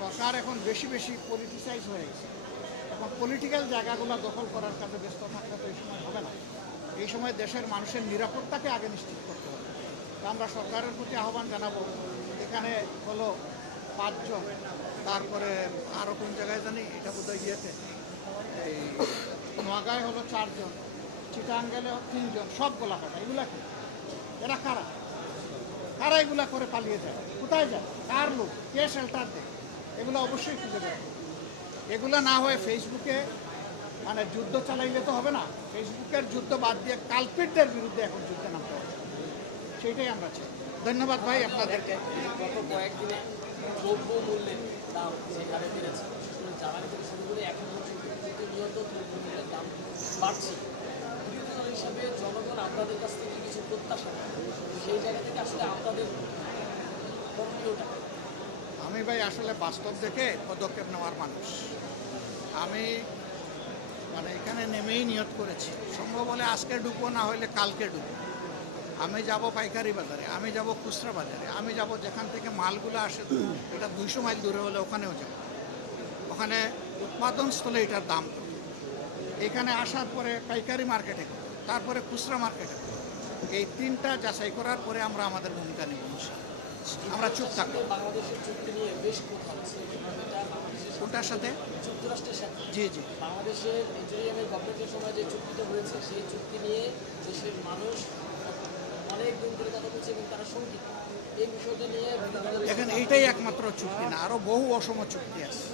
সরকার এখন বেশি বেশি পলিটিসাইজ হয়ে গেছে। এখন পলিটিক্যাল জায়গাগুলো দখল করার কাজে ব্যস্ত থাকলে তো এই সময় হবে না। এই সময় দেশের মানুষের নিরাপত্তাকে আগে নিশ্চিত করতে হবে। তো আমরা সরকারের প্রতি আহ্বান জানাবো, এখানে হলো 5 জন, তারপরে আরও কোন জায়গায় জানি, এটা বোধহয় ইয়েতে এই নোয়াগাঁয় হলো 4 জন, চিটাঙ্গেলে 3 জন, সব গোলাকাটা। এগুলা কি? এরা কারা? কারা এগুলা করে পালিয়ে যায়? কোথায় যায়? কার লোক? কে শেল্টার দেয়? এগুলো অবশ্যই খুঁজে বের করতে হবে। এগুলো না হয়ে ফেসবুকে মানে যুদ্ধ চালাইলে তো হবে না। ফেসবুকের যুদ্ধ বাদ দিয়ে কালপিটদের বিরুদ্ধে এখন যুদ্ধে নামতে হবে, সেইটাই আমরা চাই। ধন্যবাদ ভাই আপনাদেরকে। গত কয়েকদিনে দ্রব্য মূল্যের দাম যে হারে বেড়েছে, জ্বালানি থেকে শুরু করে এখন প্রতিনিয়ত দ্রব্য মূল্যের দাম বাড়ছে। বিরোধী দল হিসাবে জনগণ আপনাদের কাছ থেকে কিছু প্রত্যাশা করে, সেই জায়গা থেকে আসলে আপনাদের করণীয়টা। আমি ভাই আসলে বাস্তব দেখে পদক্ষেপ নেওয়ার মানুষ। আমি মানে এখানে নেমেই নিয়ত করেছি, সম্ভব হলে আজকে ঢুকবো, না হলে কালকে ঢুকবো। আমি যাব পাইকারি বাজারে, আমি যাব খুচরা বাজারে, আমি যাব যেখান থেকে মালগুলো আসে, এটা 200 মাইল দূরে হলে ওখানেও যাব। ওখানে উৎপাদনস্থলে এটার দাম কত, এখানে আসার পরে পাইকারি মার্কেটে কত, তারপরে খুচরা মার্কেটে কত, এই 3টা যাচাই করার পরে আমরা আমাদের ভূমিকা নেব। আমরা চুপ থাকবো। বাংলাদেশের চুক্তি নিয়ে বেশ কথা হচ্ছে, এটা বাংলাদেশের কোনটার সাথে? যুক্তরাষ্ট্রের সাথে। জি জি। বাংলাদেশের ইন্টেরিয়ামের গভর্নমেন্টের সময় যে চুক্তিটা হয়েছে, সেই চুক্তি নিয়ে দেশের মানুষ অনেক দিন ধরে কথা বলছে এবং তারা শঙ্কিত। এই বিষয়টা নিয়ে দেখেন, এইটাই একমাত্র চুক্তি না, আরও বহু অসম চুক্তি আছে।